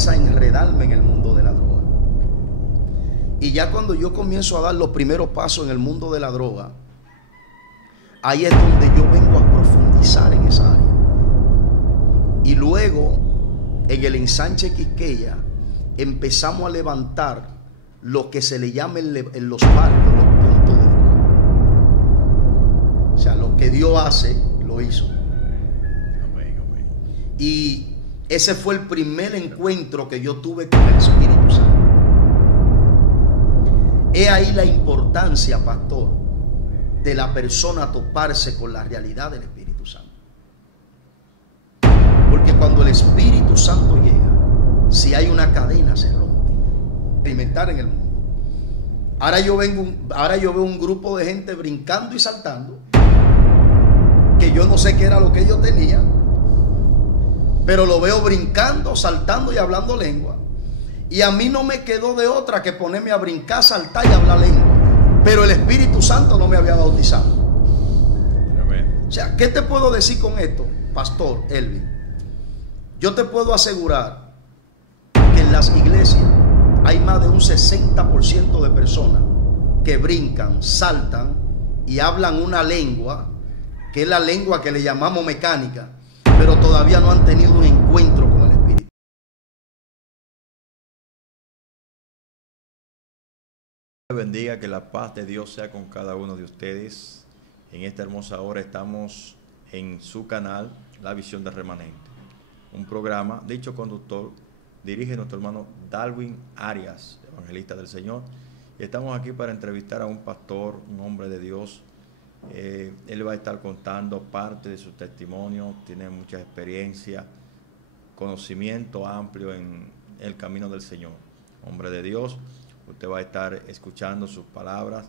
comienza a enredarme en el mundo de la droga. Y ya cuando yo comienzo a dar los primeros pasos en el mundo de la droga, ahí es donde yo vengo a profundizar en esa área. Y luego, en el ensanche Quisqueya, empezamos a levantar lo que se le llama en los barrios los puntos de droga. O sea, lo que Dios hace, lo hizo. Y ese fue el primer encuentro que yo tuve con el Espíritu Santo. He ahí la importancia, pastor, de la persona toparse con la realidad del Espíritu Santo. Porque cuando el Espíritu Santo llega, si hay una cadena se rompe. Experimentar en el mundo. Ahora yo veo un grupo de gente brincando y saltando, que yo no sé qué era lo que ellos tenían, pero lo veo brincando, saltando y hablando lengua. Y a mí no me quedó de otra que ponerme a brincar, saltar y hablar lengua. Pero el Espíritu Santo no me había bautizado. Amén. O sea, ¿qué te puedo decir con esto, Pastor Elvin? Yo te puedo asegurar que en las iglesias hay más de un 60% de personas que brincan, saltan y hablan una lengua, que es la lengua que le llamamos mecánica, pero todavía no han tenido un encuentro con el Espíritu. Bendiga, que la paz de Dios sea con cada uno de ustedes. En esta hermosa hora estamos en su canal, La Visión del Remanente. Un programa, dicho conductor, dirige nuestro hermano Darwin Arias, evangelista del Señor. Y estamos aquí para entrevistar a un pastor, un hombre de Dios. Él va a estar contando parte de su testimonio, tiene mucha experiencia, conocimiento amplio en el camino del Señor. Hombre de Dios, usted va a estar escuchando sus palabras.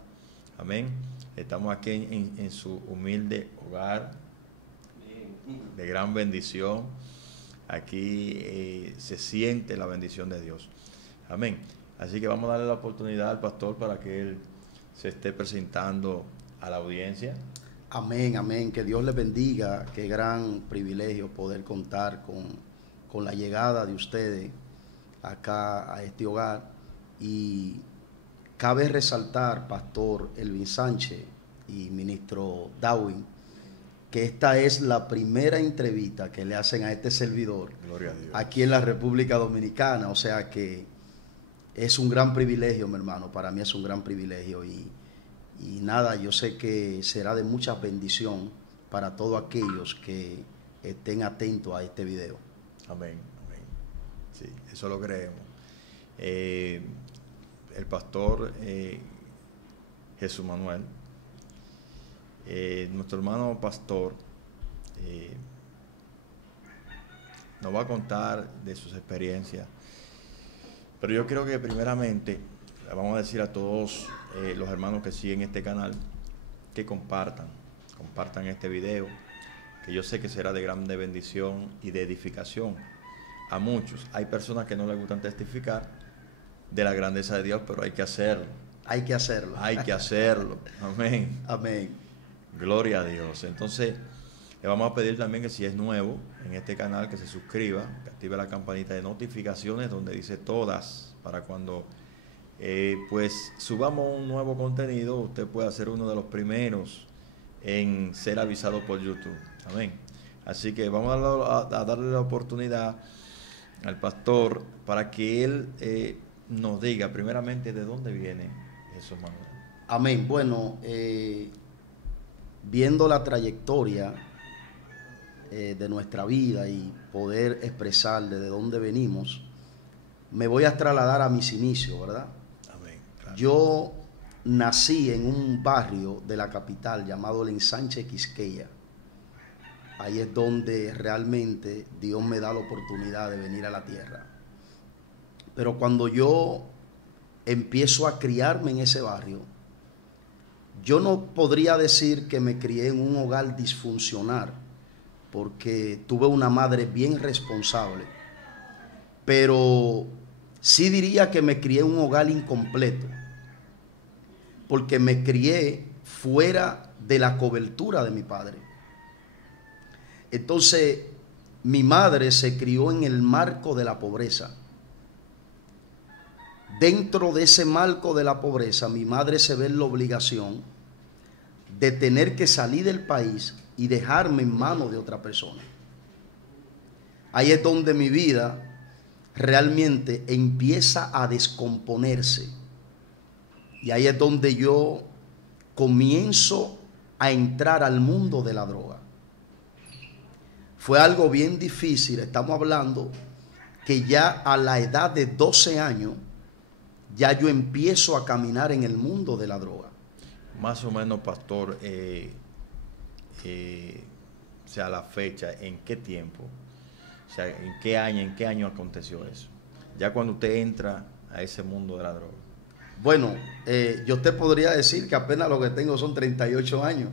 Amén. Estamos aquí en su humilde hogar, de gran bendición. Aquí se siente la bendición de Dios. Amén. Así que vamos a darle la oportunidad al pastor para que él se esté presentando a la audiencia. Amén, amén. Que Dios les bendiga. Qué gran privilegio poder contar con la llegada de ustedes acá a este hogar. Y cabe resaltar, Pastor Elvin Sánchez y Ministro Darwin, que esta es la primera entrevista que le hacen a este servidor, gloria a Dios, aquí en la República Dominicana. O sea que es un gran privilegio, mi hermano. Para mí es un gran privilegio. Y nada, yo sé que será de mucha bendición para todos aquellos que estén atentos a este video. Amén, amén. Sí, eso lo creemos. El pastor Jesús Manuel, nuestro hermano pastor, nos va a contar de sus experiencias. Pero yo creo que primeramente le vamos a decir a todos los hermanos que siguen este canal que compartan este video, que yo sé que será de grande bendición y de edificación a muchos. Hay personas que no les gustan testificar de la grandeza de Dios, pero hay que hacerlo. Hay que hacerlo. Hay que hacerlo. Amén. Amén. Gloria a Dios. Entonces, le vamos a pedir también que si es nuevo en este canal, que se suscriba, que active la campanita de notificaciones donde dice todas, para cuando pues subamos un nuevo contenido, usted pueda ser uno de los primeros en ser avisado por YouTube. Amén. Así que vamos a darle la oportunidad al pastor para que él nos diga primeramente de dónde viene Jesús Manuel. Amén. Bueno, viendo la trayectoria de nuestra vida y poder expresar de dónde venimos, me voy a trasladar a mis inicios, ¿verdad? Amén. Claro. Yo nací en un barrio de la capital llamado el ensanche Quisqueya. Ahí es donde realmente Dios me da la oportunidad de venir a la tierra. Pero cuando yo empiezo a criarme en ese barrio, yo no podría decir que me crié en un hogar disfuncional, porque tuve una madre bien responsable, pero sí diría que me crié en un hogar incompleto, porque me crié fuera de la cobertura de mi padre. Entonces, mi madre se crió en el marco de la pobreza. dentro de ese marco de la pobreza, mi madre se ve en la obligación de tener que salir del país y dejarme en manos de otra persona. Ahí es donde mi vida realmente empieza a descomponerse. Y ahí es donde yo comienzo a entrar al mundo de la droga. Fue algo bien difícil. Estamos hablando que ya a la edad de 12 años, ya yo empiezo a caminar en el mundo de la droga. Más o menos, pastor, o sea, la fecha, ¿en qué tiempo? O sea, ¿en qué año aconteció eso? Ya cuando usted entra a ese mundo de la droga. Bueno, yo te podría decir que apenas lo que tengo son 38 años.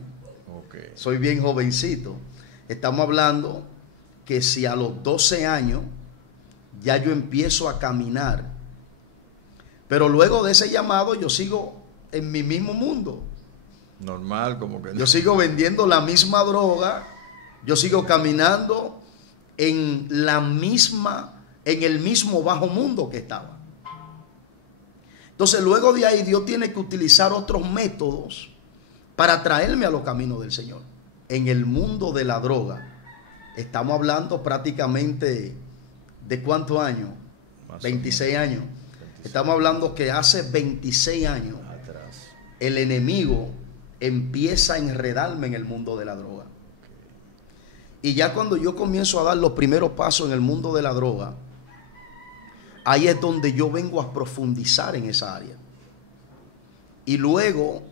Okay. Soy bien jovencito. Estamos hablando que si a los 12 años ya yo empiezo a caminar. Pero luego de ese llamado yo sigo en mi mismo mundo. Normal, como que no. Yo sigo vendiendo la misma droga. Yo sigo caminando en el mismo bajo mundo que estaba. Entonces luego de ahí Dios tiene que utilizar otros métodos para traerme a los caminos del Señor. En el mundo de la droga, estamos hablando prácticamente de ¿cuántos años? 26 años. Estamos hablando que hace 26 años atrás, el enemigo empieza a enredarme en el mundo de la droga. Y ya cuando yo comienzo a dar los primeros pasos en el mundo de la droga, ahí es donde yo vengo a profundizar en esa área. Y luego,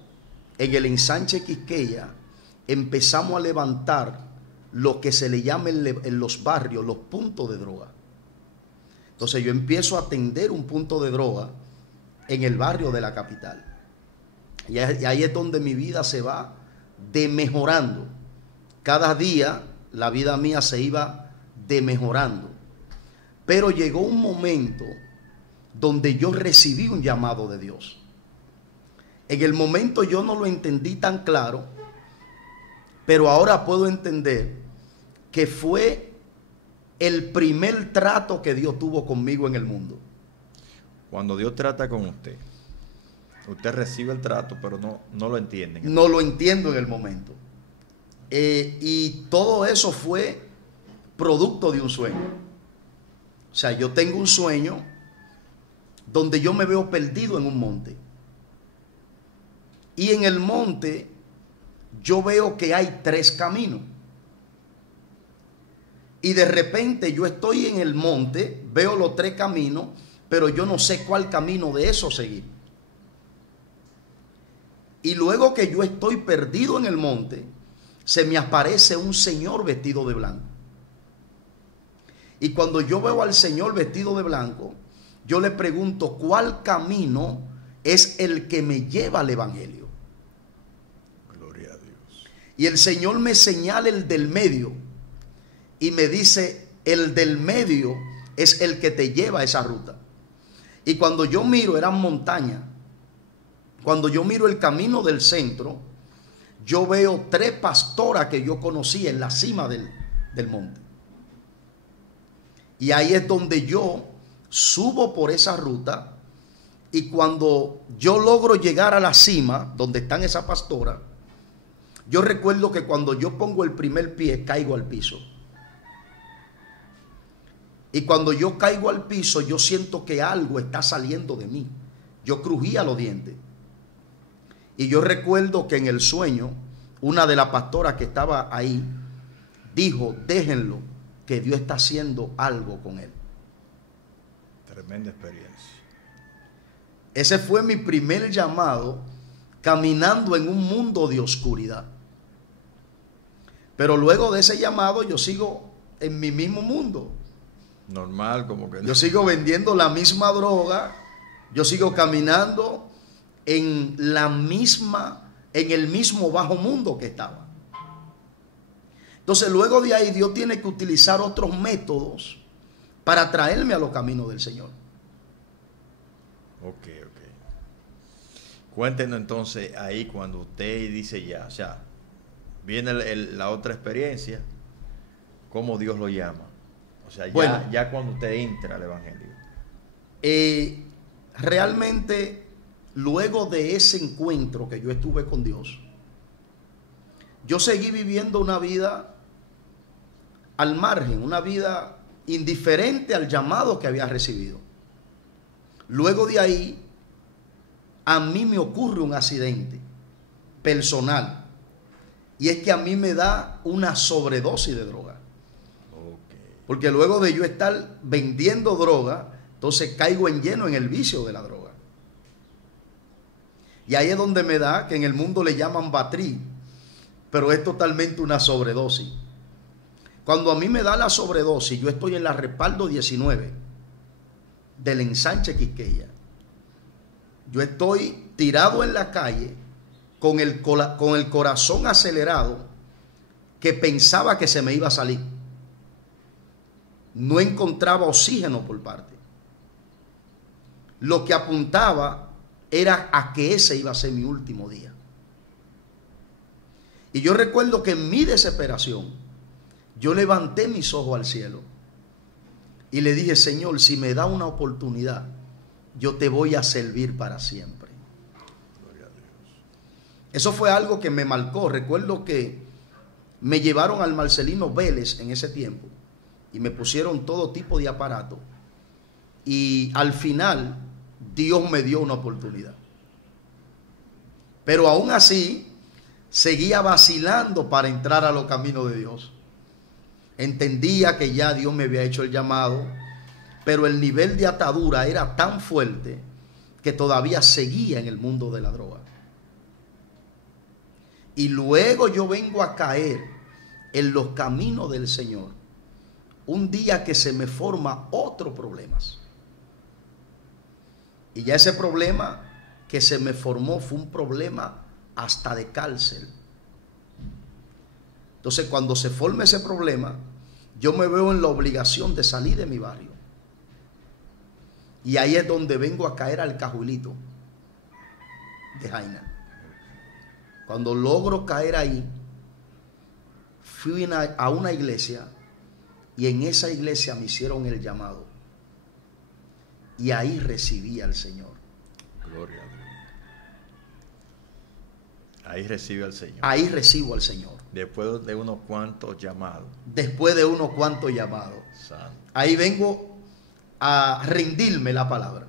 en el ensanche Quisqueya, empezamos a levantar lo que se le llama en los barrios los puntos de droga. Entonces yo empiezo a atender un punto de droga en el barrio de la capital. Y ahí es donde mi vida se va demejorando. Cada día la vida mía se iba demejorando. Pero llegó un momento donde yo recibí un llamado de Dios. En el momento yo no lo entendí tan claro, pero ahora puedo entender que fue el primer trato que Dios tuvo conmigo en el mundo. Cuando Dios trata con usted, usted recibe el trato, pero no lo entiende. No lo entiendo en el momento. Y todo eso fue producto de un sueño. O sea, yo tengo un sueño donde yo me veo perdido en un monte. Y en el monte yo veo que hay 3 caminos. Y de repente yo estoy en el monte, veo los 3 caminos, pero yo no sé cuál camino de esos seguir. Y luego que yo estoy perdido en el monte, se me aparece un señor vestido de blanco. Y cuando yo veo al Señor vestido de blanco, yo le pregunto cuál camino es el que me lleva al Evangelio. Gloria a Dios. Y el Señor me señala el del medio y me dice, el del medio es el que te lleva a esa ruta. Y cuando yo miro, eran montañas. Cuando yo miro el camino del centro, yo veo 3 pastoras que yo conocí en la cima del monte. Y ahí es donde yo subo por esa ruta, y cuando yo logro llegar a la cima donde están esas pastoras, yo recuerdo que cuando yo pongo el primer pie caigo al piso. Y cuando yo caigo al piso, yo siento que algo está saliendo de mí. Yo crujía los dientes. Y yo recuerdo que en el sueño, una de las pastoras que estaba ahí dijo, déjenlo, que Dios está haciendo algo con él. Tremenda experiencia. Ese fue mi primer llamado, caminando en un mundo de oscuridad. Pero luego de ese llamado yo sigo en mi mismo mundo. Normal, como que no. Yo sigo vendiendo la misma droga, yo sigo caminando en el mismo bajo mundo que estaba. Entonces luego de ahí Dios tiene que utilizar otros métodos para traerme a los caminos del Señor. Ok. Cuéntenos entonces ahí cuando usted dice ya, o sea, viene la otra experiencia, cómo Dios lo llama. O sea, ya, bueno, ya cuando usted entra al Evangelio. realmente, luego de ese encuentro que yo estuve con Dios, yo seguí viviendo una vida al margen, una vida indiferente al llamado que había recibido. Luego de ahí, a mí me ocurre un accidente personal, y es que a mí me da una sobredosis de droga. Porque luego de yo estar vendiendo droga, entonces caigo en lleno en el vicio de la droga. Y ahí es donde me da, que en el mundo le llaman batrí, pero es totalmente una sobredosis. Cuando a mí me da la sobredosis, yo estoy en la Respaldo 19 del ensanche Quisqueya. Yo estoy tirado en la calle con el corazón acelerado, que pensaba que se me iba a salir. No encontraba oxígeno por parte. Lo que apuntaba era a que ese iba a ser mi último día. Y yo recuerdo que en mi desesperación, yo levanté mis ojos al cielo y le dije: Señor, si me da una oportunidad, yo te voy a servir para siempre. Gloria a Dios. Eso fue algo que me marcó. Recuerdo que me llevaron al Marcelino Vélez en ese tiempo y me pusieron todo tipo de aparatos, y al final Dios me dio una oportunidad. Pero aún así seguía vacilando para entrar a los caminos de Dios. Entendía que ya Dios me había hecho el llamado, pero el nivel de atadura era tan fuerte que todavía seguía en el mundo de la droga. Y luego yo vengo a caer en los caminos del Señor un día que se me forma otro problema. Y ya ese problema que se me formó fue un problema hasta de cárcel. Entonces, cuando se forma ese problema, yo me veo en la obligación de salir de mi barrio. Y ahí es donde vengo a caer al Cajuelito de Jaina. Cuando logro caer ahí, fui a una iglesia, y en esa iglesia me hicieron el llamado. Y ahí recibí al Señor. Gloria a Dios. Ahí recibe al Señor. Ahí recibo al Señor. Después de unos cuantos llamados. Después de unos cuantos llamados. Santo. Ahí vengo a rendirme la palabra.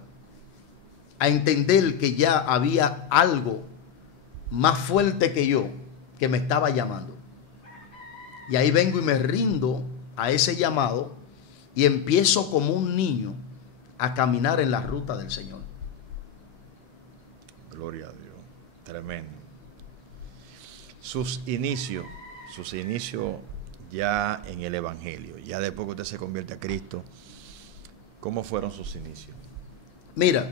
A entender que ya había algo más fuerte que yo que me estaba llamando. Y ahí vengo y me rindo a ese llamado y empiezo como un niño a caminar en la ruta del Señor. Gloria a Dios. Tremendo. Sus inicios ya en el Evangelio, ya después que usted se convierte a Cristo, ¿cómo fueron sus inicios? Mira,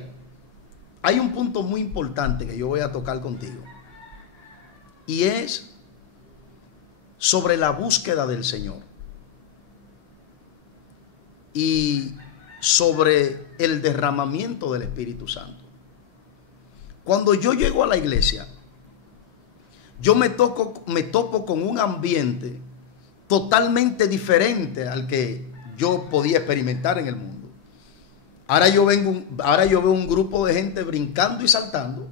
hay un punto muy importante que yo voy a tocar contigo, y es sobre la búsqueda del Señor y sobre el derramamiento del Espíritu Santo. Cuando yo llego a la iglesia, yo me topo con un ambiente totalmente diferente al que yo podía experimentar en el mundo. Ahora yo veo un grupo de gente brincando y saltando,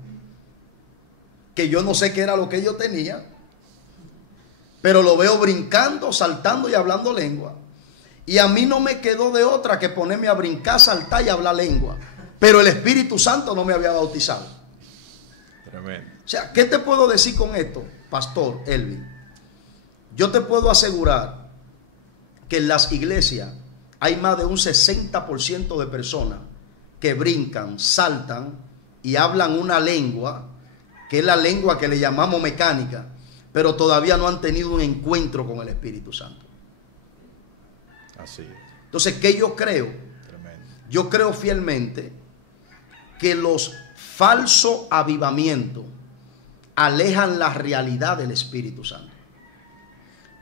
que yo no sé qué era lo que ellos tenían, pero lo veo brincando, saltando y hablando lengua. Y a mí no me quedó de otra que ponerme a brincar, saltar y hablar lengua. Pero el Espíritu Santo no me había bautizado. Tremendo. O sea, ¿qué te puedo decir con esto, Pastor Elvin? Yo te puedo asegurar que en las iglesias hay más de un 60% de personas que brincan, saltan y hablan una lengua, que es la lengua que le llamamos mecánica, pero todavía no han tenido un encuentro con el Espíritu Santo. Así es. Entonces, ¿qué yo creo? Tremendo. Yo creo fielmente que los falsos avivamientos alejan la realidad del Espíritu Santo.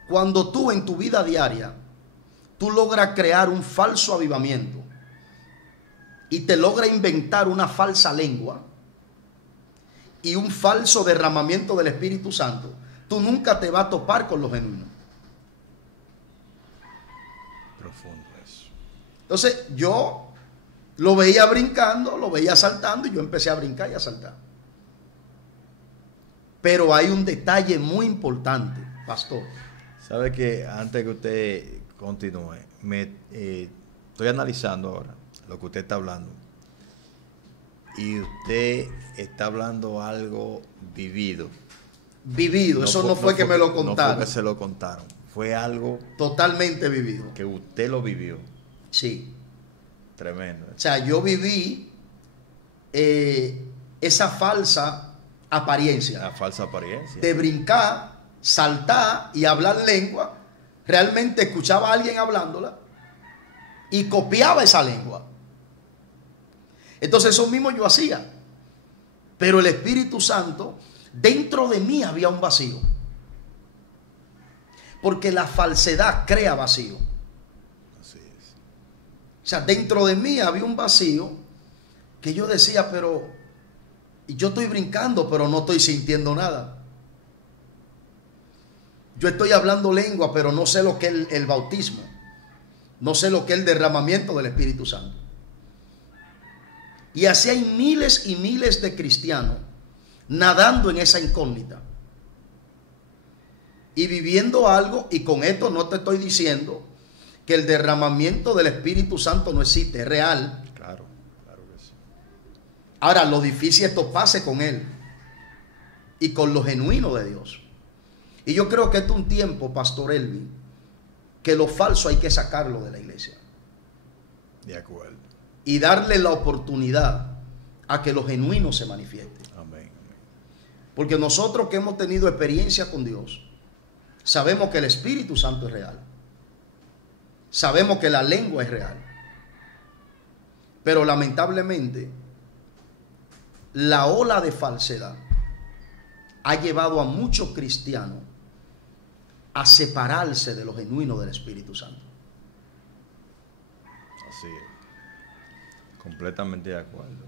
Cuando tú en tu vida diaria, tú logras crear un falso avivamiento y te logra inventar una falsa lengua y un falso derramamiento del Espíritu Santo, tú nunca te vas a topar con lo genuino. Profundo eso. Entonces yo Lo veía brincando, lo veía saltando y yo empecé a brincar y a saltar. Pero hay un detalle muy importante, pastor. Sabe que antes que usted continúe, estoy analizando ahora lo que usted está hablando. Y usted está hablando algo vivido. Vivido, eso no fue que me lo contaron. No fue que se lo contaron. Fue algo totalmente vivido. Que usted lo vivió. Sí. Tremendo. O sea, yo viví esa falsa apariencia. La falsa apariencia. De brincar, saltar y hablar lengua. Realmente escuchaba a alguien hablándola y copiaba esa lengua. Entonces eso mismo yo hacía. Pero el Espíritu Santo, dentro de mí había un vacío. Porque la falsedad crea vacío. Así es. O sea, dentro de mí había un vacío que yo decía, pero yo estoy brincando, pero no estoy sintiendo nada. Yo estoy hablando lengua, pero no sé lo que es el bautismo. No sé lo que es el derramamiento del Espíritu Santo. Y así hay miles y miles de cristianos nadando en esa incógnita y viviendo algo. Y con esto no te estoy diciendo que el derramamiento del Espíritu Santo no existe, es real. Claro, claro que sí. Ahora, lo difícil es toparse con él y con lo genuino de Dios. Y yo creo que este es un tiempo, Pastor Elvin, que lo falso hay que sacarlo de la iglesia. De acuerdo. Y darle la oportunidad a que lo genuino se manifieste. Amén. Porque nosotros que hemos tenido experiencia con Dios, sabemos que el Espíritu Santo es real. Sabemos que la lengua es real. Pero lamentablemente, la ola de falsedad ha llevado a muchos cristianos a separarse de lo genuino del Espíritu Santo. Así es. Completamente de acuerdo.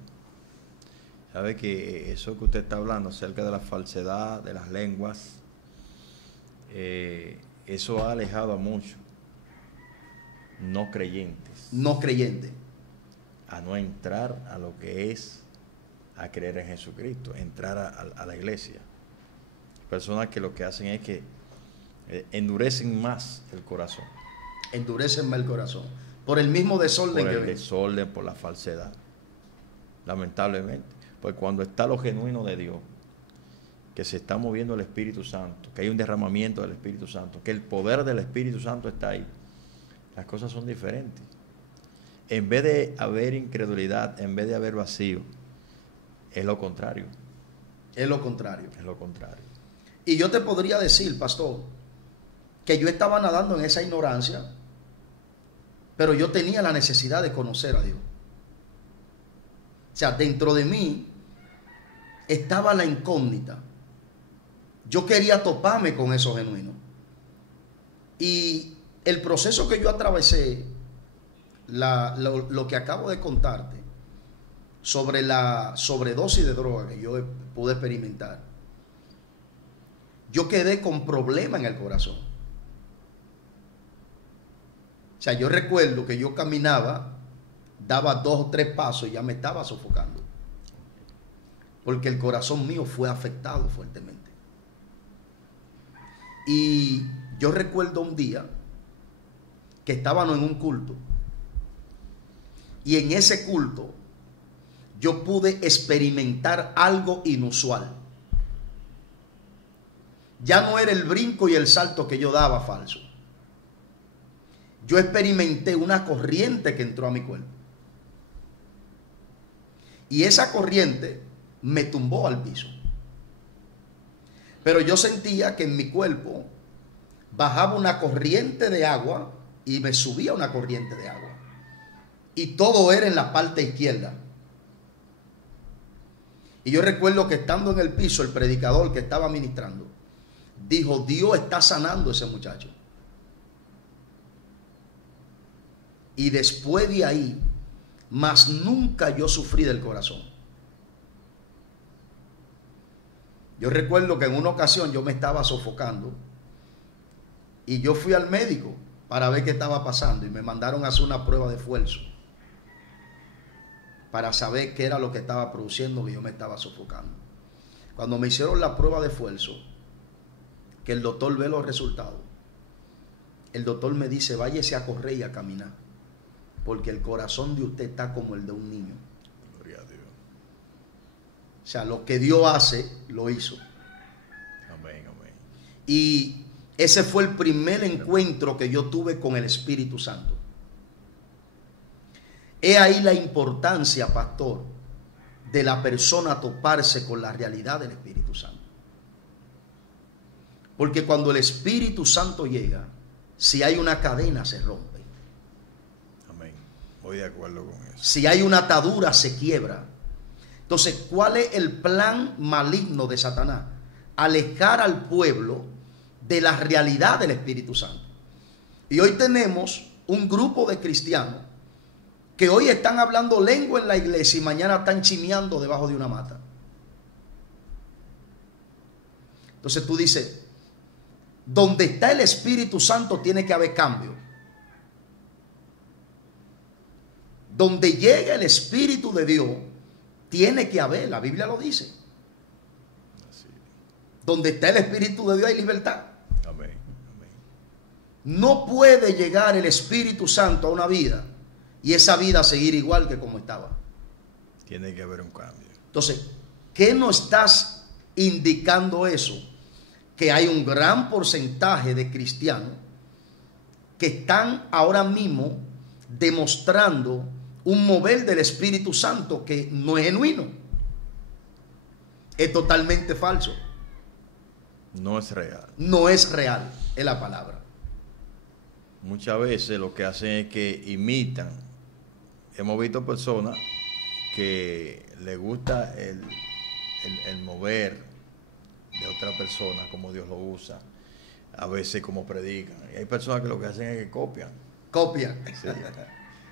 Sabe que eso que usted está hablando acerca de la falsedad, de las lenguas, eso ha alejado a muchos no creyentes. No creyentes. A no entrar a lo que es a creer en Jesucristo, entrar a la iglesia. Personas que lo que hacen es que endurecen más el corazón. Endurecen más el corazón. Por el mismo desorden por el desorden, por la falsedad. Lamentablemente. Pues cuando está lo genuino de Dios, que se está moviendo el Espíritu Santo, que hay un derramamiento del Espíritu Santo, que el poder del Espíritu Santo está ahí, las cosas son diferentes. En vez de haber incredulidad, en vez de haber vacío, es lo contrario. Es lo contrario. Es lo contrario. Y yo te podría decir, pastor, que yo estaba nadando en esa ignorancia, pero yo tenía la necesidad de conocer a Dios. O sea, dentro de mí estaba la incógnita. Yo quería toparme con eso genuino. Y el proceso que yo atravesé, lo que acabo de contarte, sobre la sobredosis de droga que yo pude experimentar, yo quedé con problemas en el corazón. O sea, yo recuerdo que yo caminaba, daba 2 o 3 pasos y ya me estaba sofocando. Porque el corazón mío fue afectado fuertemente. Y yo recuerdo un día que estábamos en un culto. Y en ese culto yo pude experimentar algo inusual. Ya no era el brinco y el salto que yo daba falso. Yo experimenté una corriente que entró a mi cuerpo. Y esa corriente me tumbó al piso. Pero yo sentía que en mi cuerpo bajaba una corriente de agua y me subía una corriente de agua. Y todo era en la parte izquierda. Y yo recuerdo que estando en el piso, el predicador que estaba ministrando dijo: Dios está sanando a ese muchacho. Y después de ahí, más nunca yo sufrí del corazón. Yo recuerdo que en una ocasión yo me estaba sofocando y yo fui al médico para ver qué estaba pasando y me mandaron a hacer una prueba de esfuerzo. para saber qué era lo que estaba produciendo, que yo me estaba sofocando. Cuando me hicieron la prueba de esfuerzo, que el doctor ve los resultados, el doctor me dice, váyase a correr y a caminar, porque el corazón de usted está como el de un niño. Gloria a Dios. O sea, lo que Dios hace, lo hizo. Amén, amén. Y ese fue el primer encuentro que yo tuve con el Espíritu Santo. He ahí la importancia, pastor, de la persona toparse con la realidad del Espíritu Santo. Porque cuando el Espíritu Santo llega, si hay una cadena se rompe. Amén. Voy de acuerdo con eso. Si hay una atadura se quiebra. Entonces, ¿cuál es el plan maligno de Satanás? Alejar al pueblo de la realidad del Espíritu Santo. Y hoy tenemos un grupo de cristianos que hoy están hablando lengua en la iglesia y mañana están chimeando debajo de una mata. Entonces tú dices, donde está el Espíritu Santo tiene que haber cambio. Donde llega el Espíritu de Dios, tiene que haber, la Biblia lo dice. Así. Donde está el Espíritu de Dios hay libertad. Amén, amén. No puede llegar el Espíritu Santo a una vida y esa vida seguir igual que como estaba. Tiene que haber un cambio. Entonces, ¿qué nos estás indicando eso? Que hay un gran porcentaje de cristianos que están ahora mismo demostrando un mover del Espíritu Santo que no es genuino. Es totalmente falso. No es real. No es real, es la palabra. Muchas veces lo que hacen es que imitan. Hemos visto personas que les gusta el mover de otra persona, como Dios lo usa, a veces como predican. Y hay personas que lo que hacen es que copian. Copian. Sí.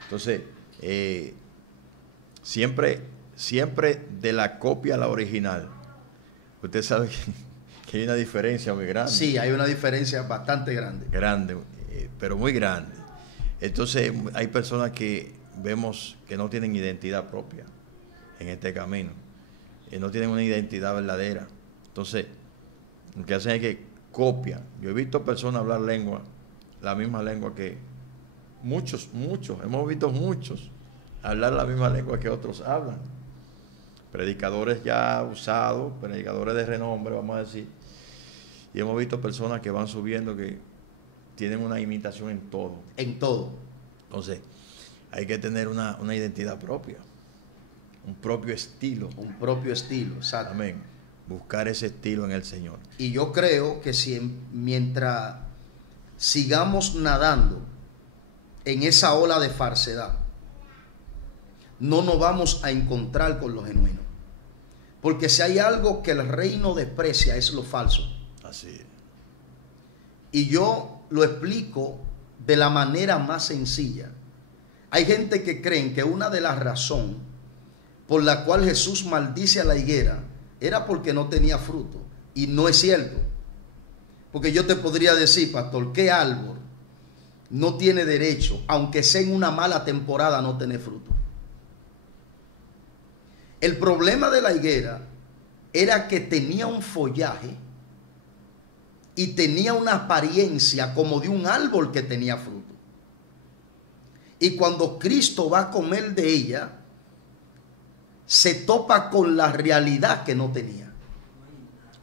Entonces, siempre de la copia a la original. Usted sabe que hay una diferencia muy grande. Sí, hay una diferencia bastante grande. Grande, pero muy grande. Entonces, hay personas que vemos que no tienen identidad propia en este camino. No tienen una identidad verdadera. Entonces, lo que hacen es que copian. Yo he visto personas hablar la misma lengua que muchos, hemos visto muchos hablar la misma lengua que otros hablan. Predicadores ya usados, predicadores de renombre, vamos a decir. Y hemos visto personas que van subiendo que tienen una imitación en todo. En todo. Entonces, hay que tener una identidad propia, un propio estilo. Un propio estilo, exacto. Amén. Buscar ese estilo en el Señor. Y yo creo que mientras sigamos nadando en esa ola de falsedad, no nos vamos a encontrar con lo genuino. Porque si hay algo que el reino desprecia es lo falso. Así es. Y yo lo explico de la manera más sencilla. Hay gente que creen que una de las razones por la cual Jesús maldice a la higuera era porque no tenía fruto. Y no es cierto. Porque yo te podría decir, pastor, ¿qué árbol no tiene derecho, aunque sea en una mala temporada, no tener fruto? El problema de la higuera era que tenía un follaje y tenía una apariencia como de un árbol que tenía fruto. Y cuando Cristo va a comer de ella, se topa con la realidad que no tenía.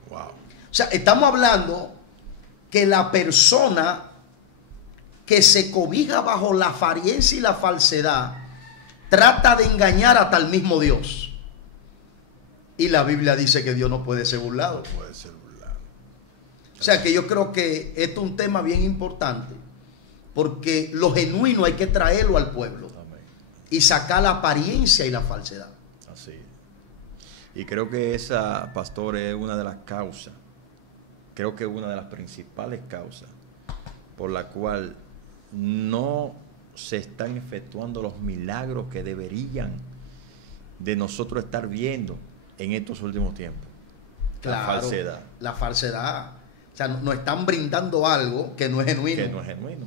Wow. O sea, estamos hablando que la persona que se cobija bajo la apariencia y la falsedad trata de engañar hasta el mismo Dios. Y la Biblia dice que Dios no puede ser burlado. No puede ser burlado. O sea que yo creo que esto es un tema bien importante, porque lo genuino hay que traerlo al pueblo. Amén. Y sacar la apariencia y la falsedad. Así. Y creo que esa, pastor, es una de las causas, creo que es una de las principales causas por la cual no se están efectuando los milagros que deberían de nosotros estar viendo en estos últimos tiempos. Claro, la falsedad. La falsedad. O sea, nos están brindando algo que no es genuino. Que no es genuino,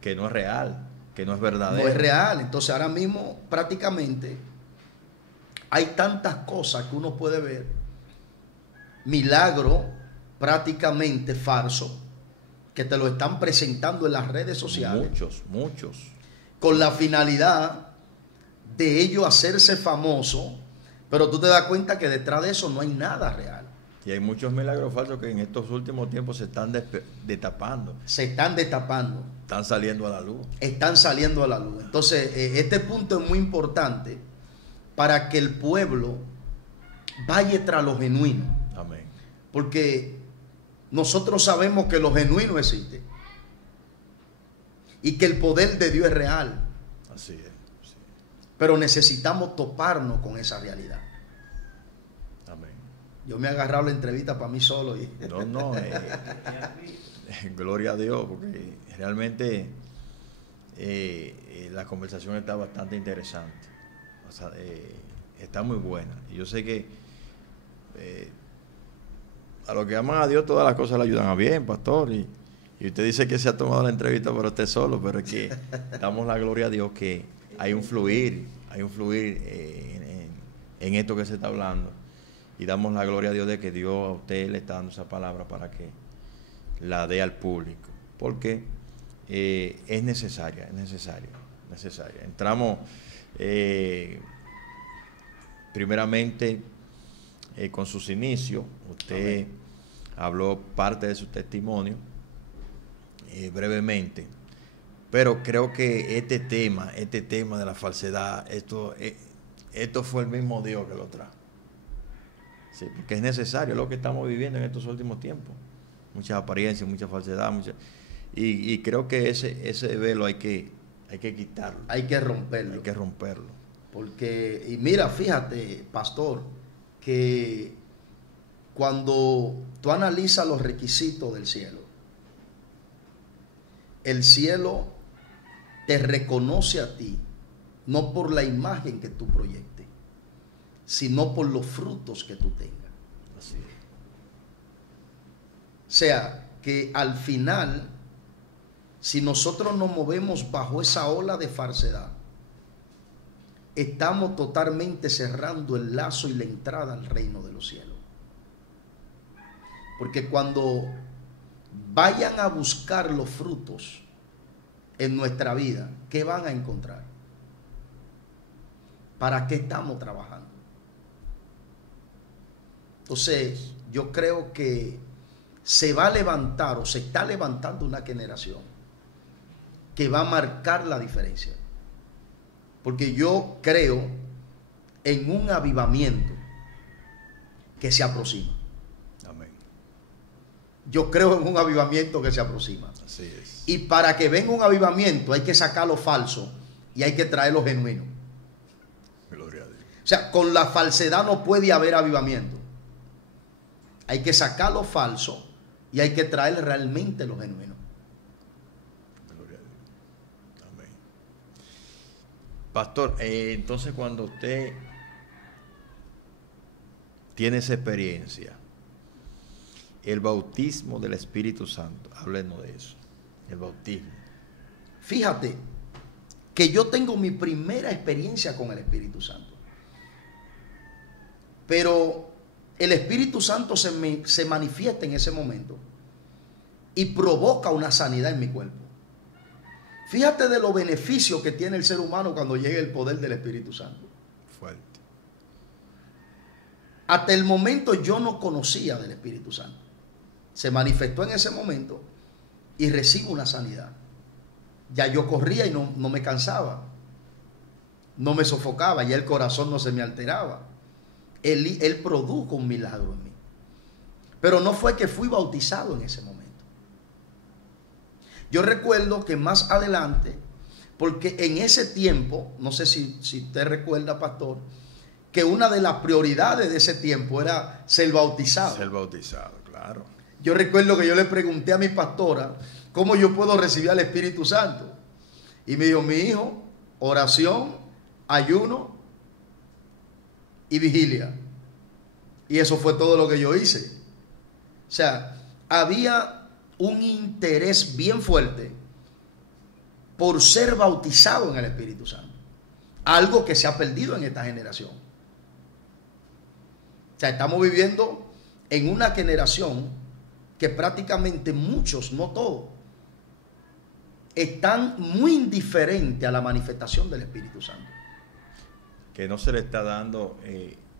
que no es real, que no es verdadero. No es real. Entonces ahora mismo prácticamente hay tantas cosas que uno puede ver, milagro prácticamente falso, que te lo están presentando en las redes sociales. Muchos. Con la finalidad de ellos hacerse famoso, pero tú te das cuenta que detrás de eso no hay nada real. Y hay muchos milagros falsos que en estos últimos tiempos se están destapando. Se están destapando. Están saliendo a la luz. Están saliendo a la luz. Entonces, este punto es muy importante para que el pueblo vaya tras lo genuino. Amén. Porque nosotros sabemos que lo genuino existe. Y que el poder de Dios es real. Así es. Sí. Pero necesitamos toparnos con esa realidad. Amén. Yo me he agarrado la entrevista para mí solo. No. Gloria a Dios, porque realmente la conversación está bastante interesante. O sea, está muy buena. Y yo sé que a los que aman a Dios todas las cosas le ayudan a bien, pastor. Y usted dice que se ha tomado la entrevista por usted solo, pero es que damos la gloria a Dios que hay un fluir en esto que se está hablando. Y damos la gloria a Dios de que Dios a usted le está dando esa palabra para que la dé al público. Porque es necesaria. Entramos primeramente con sus inicios. Usted habló parte de su testimonio brevemente, pero creo que este tema de la falsedad, esto fue el mismo Dios que lo trajo. Sí, porque es necesario, es lo que estamos viviendo en estos últimos tiempos. Muchas apariencias, mucha falsedad, y creo que ese velo hay que quitarlo. Hay que romperlo. Hay que romperlo. Porque, y mira, fíjate, pastor, que cuando tú analizas los requisitos del cielo, el cielo te reconoce a ti, no por la imagen que tú proyectes, sino por los frutos que tú tengas. Así es. O sea, que al final, si nosotros nos movemos bajo esa ola de falsedad, estamos totalmente cerrando el lazo y la entrada al reino de los cielos. Porque cuando vayan a buscar los frutos en nuestra vida, ¿qué van a encontrar? ¿Para qué estamos trabajando? Entonces, yo creo que se va a levantar o se está levantando una generación que va a marcar la diferencia. Porque yo creo en un avivamiento que se aproxima. Amén. Yo creo en un avivamiento que se aproxima. Así es. Y para que venga un avivamiento hay que sacar lo falso y hay que traer lo genuino. Gloria a Dios. O sea, con la falsedad no puede haber avivamiento. Hay que sacar lo falso y hay que traer realmente lo genuino. Gloria a Dios. Amén. Pastor, entonces cuando usted tiene esa experiencia, el bautismo del Espíritu Santo, háblenos de eso, el bautismo. Fíjate que yo tengo mi primera experiencia con el Espíritu Santo. Pero el Espíritu Santo se manifiesta en ese momento y provoca una sanidad en mi cuerpo. Fíjate de los beneficios que tiene el ser humano cuando llega el poder del Espíritu Santo. Fuerte. Hasta el momento yo no conocía del Espíritu Santo. Se manifestó en ese momento y recibo una sanidad. Ya yo corría y no me cansaba. No me sofocaba, ya el corazón no se me alteraba. Él produjo un milagro en mí. Pero no fue que fui bautizado en ese momento. Yo recuerdo que más adelante, porque en ese tiempo, no sé si usted recuerda, pastor, que una de las prioridades de ese tiempo era ser bautizado. Ser bautizado, claro. Yo recuerdo que yo le pregunté a mi pastora, ¿cómo yo puedo recibir al Espíritu Santo? Y me dijo, mi hijo, oración, ayuno y vigilia. Y eso fue todo lo que yo hice. O sea, había un interés bien fuerte por ser bautizado en el Espíritu Santo. Algo que se ha perdido en esta generación. O sea, estamos viviendo en una generación que prácticamente muchos, no todos, están muy indiferentes a la manifestación del Espíritu Santo. Que no se le está dando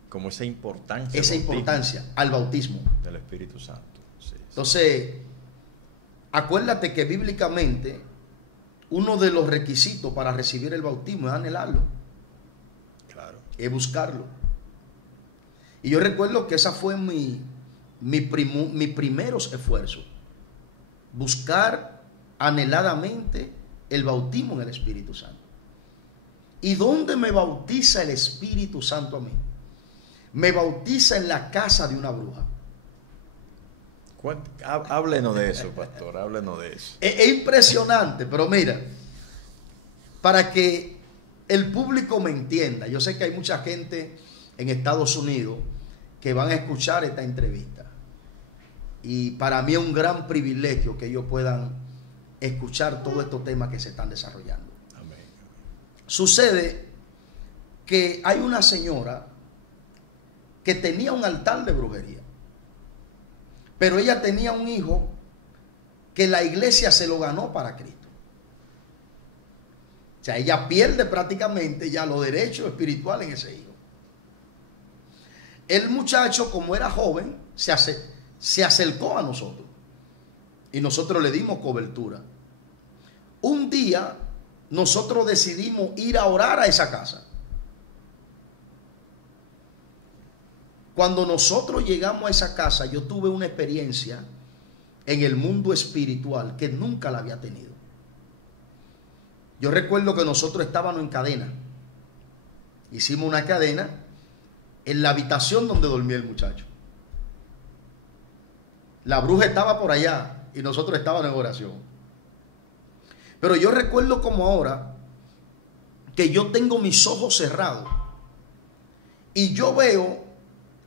como esa importancia. Esa importancia al bautismo del Espíritu Santo. Sí. Entonces, acuérdate que bíblicamente uno de los requisitos para recibir el bautismo es anhelarlo. Claro. Es buscarlo. Y yo recuerdo que esa fue mis primeros esfuerzos. Buscar anheladamente el bautismo en el Espíritu Santo. ¿Y dónde me bautiza el Espíritu Santo a mí? Me bautiza en la casa de una bruja. Háblenos de eso, pastor, háblenos de eso. Es impresionante, pero mira, para que el público me entienda, yo sé que hay mucha gente en Estados Unidos que van a escuchar esta entrevista. Y para mí es un gran privilegio que ellos puedan escuchar todos estos temas que se están desarrollando. Amén. Sucede que hay una señora que tenía un altar de brujería, pero ella tenía un hijo que la iglesia se lo ganó para Cristo. O sea, ella pierde prácticamente ya los derechos espirituales en ese hijo. El muchacho, como era joven, se acercó a nosotros y nosotros le dimos cobertura. Un día nosotros decidimos ir a orar a esa casa. Cuando nosotros llegamos a esa casa, yo tuve una experiencia en el mundo espiritual que nunca la había tenido. Yo recuerdo que nosotros estábamos en cadena. Hicimos una cadena en la habitación donde dormía el muchacho. La bruja estaba por allá y nosotros estábamos en oración. Pero yo recuerdo como ahora que yo tengo mis ojos cerrados y yo veo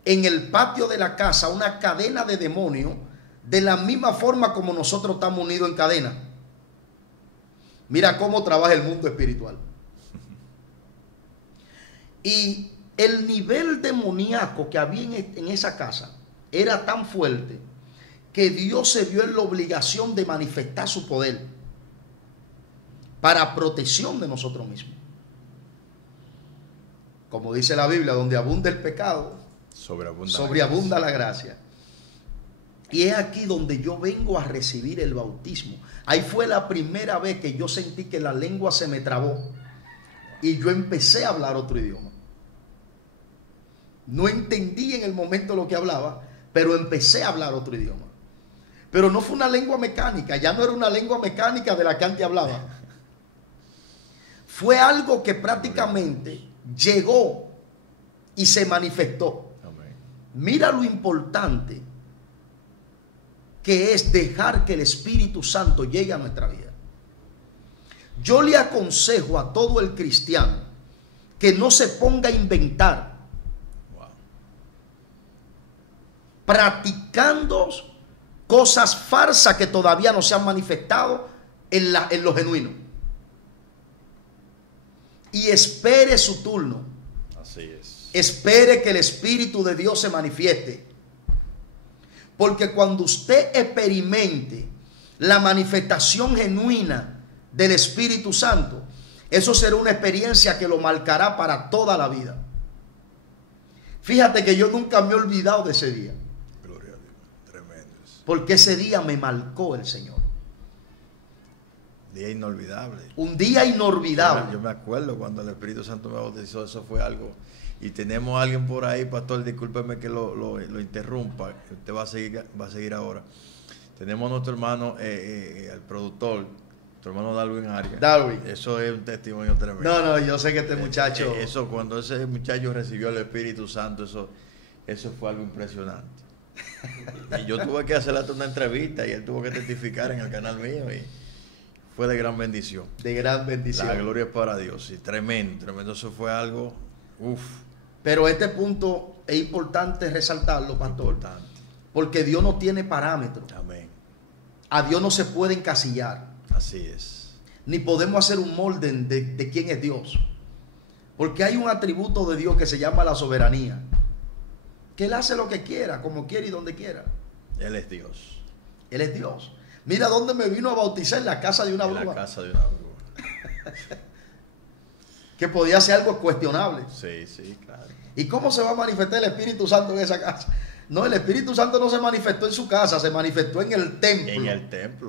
en el patio de la casa una cadena de demonios de la misma forma como nosotros estamos unidos en cadena. Mira cómo trabaja el mundo espiritual. Y el nivel demoníaco que había en esa casa era tan fuerte que Dios se vio en la obligación de manifestar su poder para protección de nosotros mismos. Como dice la Biblia, donde abunda el pecado, sobreabunda la gracia. Y es aquí donde yo vengo a recibir el bautismo. Ahí fue la primera vez que yo sentí que la lengua se me trabó y yo empecé a hablar otro idioma. No entendí en el momento lo que hablaba, pero empecé a hablar otro idioma. Pero no fue una lengua mecánica, ya no era una lengua mecánica de la que antes hablaba. Fue algo que prácticamente llegó y se manifestó. Mira lo importante que es dejar que el Espíritu Santo llegue a nuestra vida. Yo le aconsejo a todo el cristiano que no se ponga a inventar, practicando cosas falsas que todavía no se han manifestado en lo genuino. Y espere su turno. Así es. Espere que el Espíritu de Dios se manifieste. Porque cuando usted experimente la manifestación genuina del Espíritu Santo, eso será una experiencia que lo marcará para toda la vida. Fíjate que yo nunca me he olvidado de ese día. Gloria a Dios. Tremendo. Porque ese día me marcó el Señor. Día inolvidable. Un día inolvidable. Yo me acuerdo cuando el Espíritu Santo me bautizó, eso fue algo. Y tenemos a alguien por ahí, pastor, discúlpeme que lo interrumpa, usted va a seguir ahora. Tenemos a nuestro hermano, el productor, tu hermano Darwin Arias. Darwin. Eso es un testimonio tremendo. No, yo sé que este muchacho... Eso, cuando ese muchacho recibió el Espíritu Santo, eso fue algo impresionante. Y yo tuve que hacerle una entrevista y él tuvo que testificar en el canal mío y fue de gran bendición. De gran bendición. La gloria es para Dios. Y tremendo. Eso fue algo... Pero este punto es importante resaltarlo, pastor. Importante. Porque Dios no tiene parámetros. Amén. A Dios no se puede encasillar. Así es. Ni podemos hacer un molde de quién es Dios. Porque hay un atributo de Dios que se llama la soberanía. que Él hace lo que quiera, como quiera y donde quiera. Él es Dios. Él es Dios. Mira dónde me vino a bautizar, en la casa de una bruja. En la casa de una bruja. Que podía ser algo cuestionable. Sí, sí, claro. ¿Y cómo se va a manifestar el Espíritu Santo en esa casa? No, el Espíritu Santo no se manifestó en su casa, se manifestó en el templo. En el templo.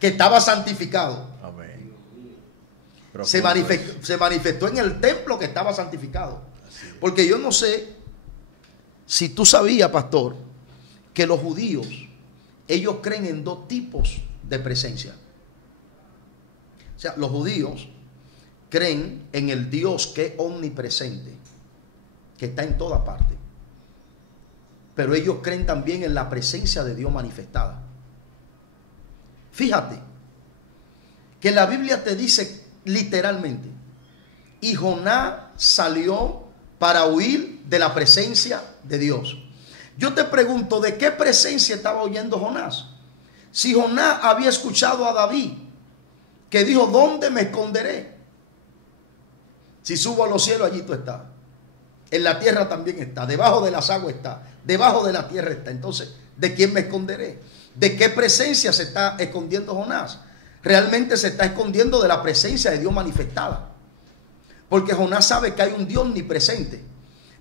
Que estaba santificado. Amén. Se manifestó en el templo que estaba santificado. Porque yo no sé si tú sabías, pastor, que los judíos, ellos creen en dos tipos de presencia. O sea, los judíos creen en el Dios que es omnipresente, que está en toda parte. Pero ellos creen también en la presencia de Dios manifestada. Fíjate que la Biblia te dice literalmente, y Jonás salió para huir de la presencia de Dios. Yo te pregunto, ¿de qué presencia estaba huyendo Jonás? Si Jonás había escuchado a David, que dijo, ¿dónde me esconderé? Si subo a los cielos, allí tú estás. En la tierra también está, debajo de las aguas está, debajo de la tierra está. Entonces, ¿de quién me esconderé? ¿De qué presencia se está escondiendo Jonás? Realmente se está escondiendo de la presencia de Dios manifestada. Porque Jonás sabe que hay un Dios omnipresente,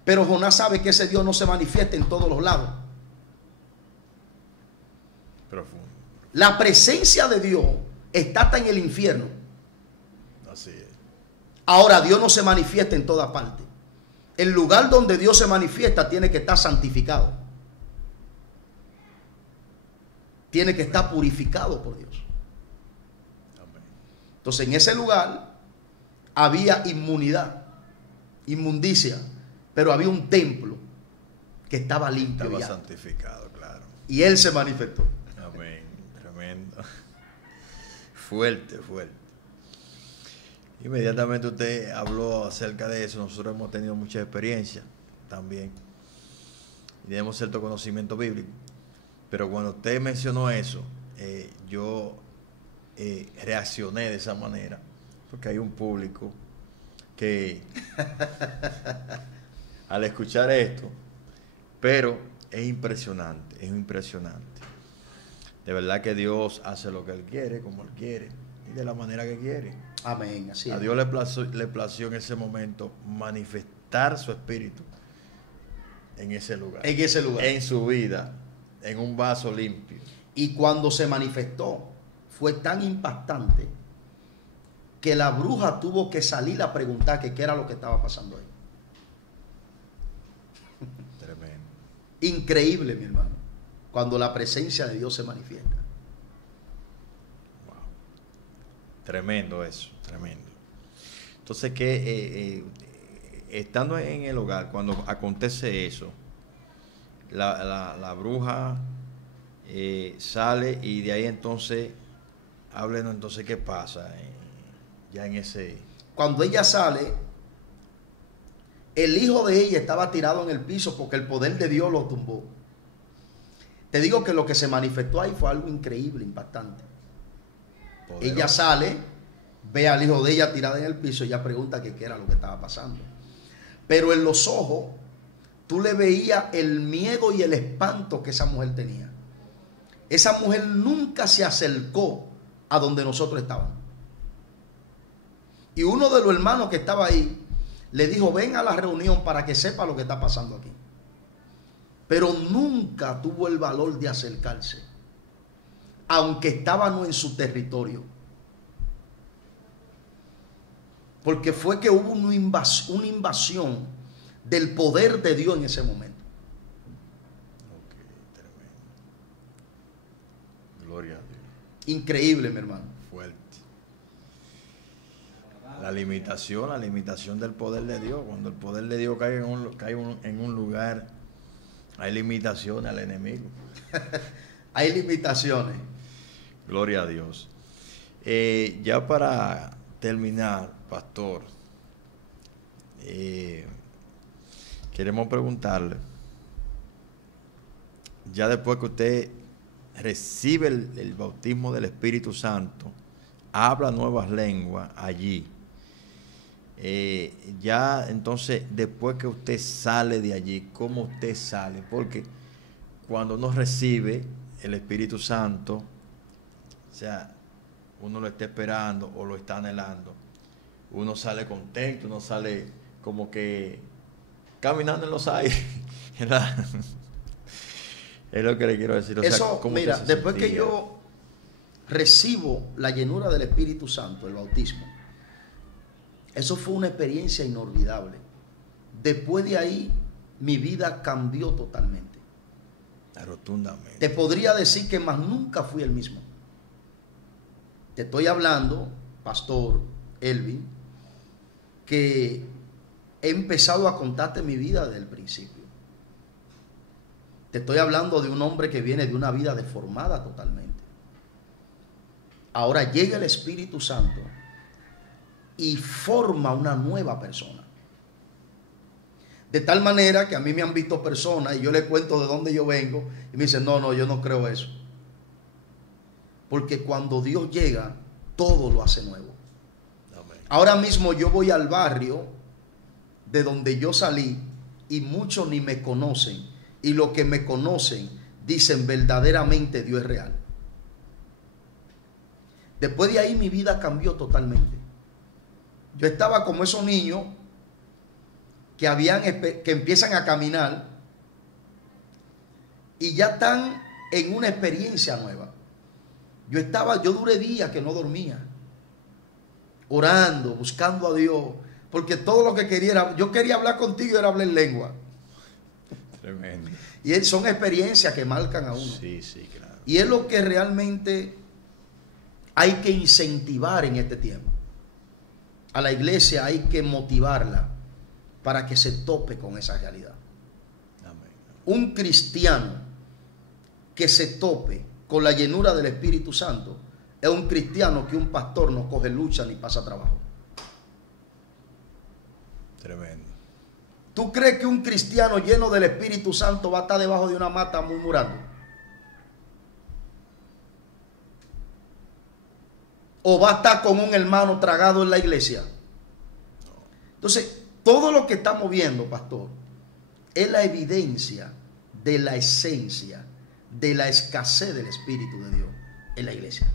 pero Jonás sabe que ese Dios no se manifiesta en todos los lados. Profundo. La presencia de Dios está hasta en el infierno. Así es. Ahora, Dios no se manifiesta en toda parte. El lugar donde Dios se manifiesta tiene que estar santificado. Tiene que estar purificado por Dios. Entonces, en ese lugar había inmundicia, pero había un templo que estaba limpio. Estaba ya santificado, claro. Y Él se manifestó. Amén. Tremendo. Fuerte, fuerte. Inmediatamente usted habló acerca de eso. Nosotros hemos tenido mucha experiencia también y tenemos cierto conocimiento bíblico. Pero cuando usted mencionó eso, yo reaccioné de esa manera, porque hay un público que al escuchar esto, pero es impresionante, es impresionante. De verdad que Dios hace lo que Él quiere, como Él quiere y de la manera que quiere. Amén. Así A es. Dios le plació en ese momento manifestar su espíritu en ese lugar. En ese lugar. En su vida, en un vaso limpio. Y cuando se manifestó, fue tan impactante que la bruja tuvo que salir a preguntar que qué era lo que estaba pasando ahí. Tremendo. Increíble, mi hermano, cuando la presencia de Dios se manifiesta. Wow. Tremendo eso, tremendo. Entonces, que estando en el hogar, cuando acontece eso, la bruja sale y de ahí entonces, háblenos entonces qué pasa ya en ese... Cuando ella sale, el hijo de ella estaba tirado en el piso porque el poder de Dios lo tumbó. Te digo que lo que se manifestó ahí fue algo increíble, impactante. Poderoso. Ella sale, ve al hijo de ella tirado en el piso y ella pregunta que qué era lo que estaba pasando. Pero en los ojos, tú le veías el miedo y el espanto que esa mujer tenía. Esa mujer nunca se acercó a donde nosotros estábamos. Y uno de los hermanos que estaba ahí le dijo, ven a la reunión para que sepa lo que está pasando aquí. Pero nunca tuvo el valor de acercarse, aunque estábamos en su territorio. Porque fue que hubo una invasión del poder de Dios en ese momento. Ok, tremendo. Gloria a Dios. Increíble, mi hermano. Fuerte. La limitación del poder de Dios. Cuando el poder de Dios cae en un lugar, hay limitaciones al enemigo. Hay limitaciones. Gloria a Dios. Ya para terminar, pastor, queremos preguntarle, ya después que usted recibe el bautismo del Espíritu Santo, habla nuevas lenguas allí, ya entonces, después que usted sale de allí, ¿cómo usted sale? Porque cuando uno recibe el Espíritu Santo, o sea, uno lo está esperando o lo está anhelando, uno sale contento, uno sale como que caminando en los aires. Es lo que le quiero decir. O sea, eso, ¿cómo mira, usted se después que sentía? yo recibo la llenura del Espíritu Santo, el bautismo, eso fue una experiencia inolvidable. Después de ahí, mi vida cambió totalmente. Rotundamente. Te podría decir que más nunca fui el mismo. Te estoy hablando, Pastor Elvin, que he empezado a contarte mi vida desde el principio. Te estoy hablando de un hombre que viene de una vida deformada totalmente. Ahora llega el Espíritu Santo y forma una nueva persona. De tal manera que a mí me han visto personas y yo les cuento de dónde yo vengo y me dicen, no, yo no creo eso. Porque cuando Dios llega, todo lo hace nuevo. Amén. Ahora mismo yo voy al barrio de donde yo salí y muchos ni me conocen. Y los que me conocen dicen verdaderamente Dios es real. Después de ahí mi vida cambió totalmente. Yo estaba como esos niños que empiezan a caminar y ya están en una experiencia nueva. Yo duré días que no dormía, orando, buscando a Dios, porque todo lo que quería era, yo quería hablar contigo y era hablar en lengua. Tremendo. Y son experiencias que marcan a uno. Sí, sí, claro. Y es lo que realmente hay que incentivar en este tiempo. A la iglesia hay que motivarla para que se tope con esa realidad. Amén. Un cristiano que se tope con la llenura del Espíritu Santo es un cristiano que un pastor no coge lucha ni pasa trabajo. Tremendo. ¿Tú crees que un cristiano lleno del Espíritu Santo va a estar debajo de una mata murmurando? ¿O va a estar con un hermano tragado en la iglesia? Entonces, todo lo que estamos viendo, pastor, es la evidencia de la esencia, de la escasez del Espíritu de Dios en la iglesia.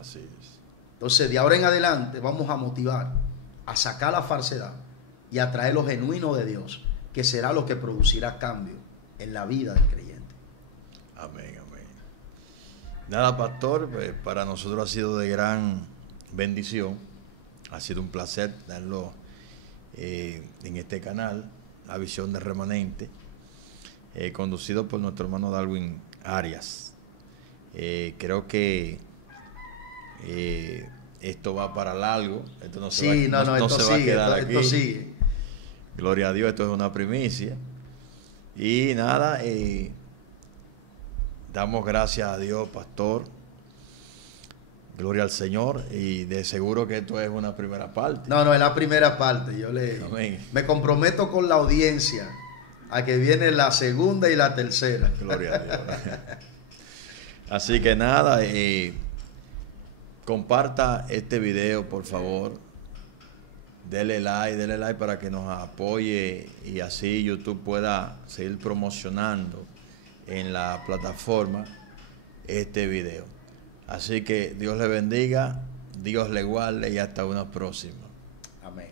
Así es. Entonces, de ahora en adelante vamos a motivar a sacar la falsedad y a traer lo genuino de Dios, que será lo que producirá cambio en la vida del creyente. Amén, amén. Nada, pastor, pues, para nosotros ha sido de gran bendición. Ha sido un placer darlo en este canal, La Visión del Remanente, conducido por nuestro hermano Darwin Arias. Creo que esto va para largo. Esto no se Sí, va, no esto se va a sigue, quedar aquí. esto sigue. Gloria a Dios, esto es una primicia. Y nada, damos gracias a Dios, pastor. Gloria al Señor. Y de seguro que esto es una primera parte. No, es la primera parte. Amén. Me comprometo con la audiencia a que viene la segunda y la tercera. Gloria a Dios. Así que nada, comparta este video, por favor. Dele like para que nos apoye y así YouTube pueda seguir promocionando en la plataforma este video. Así que Dios le bendiga, Dios le guarde y hasta una próxima. Amén.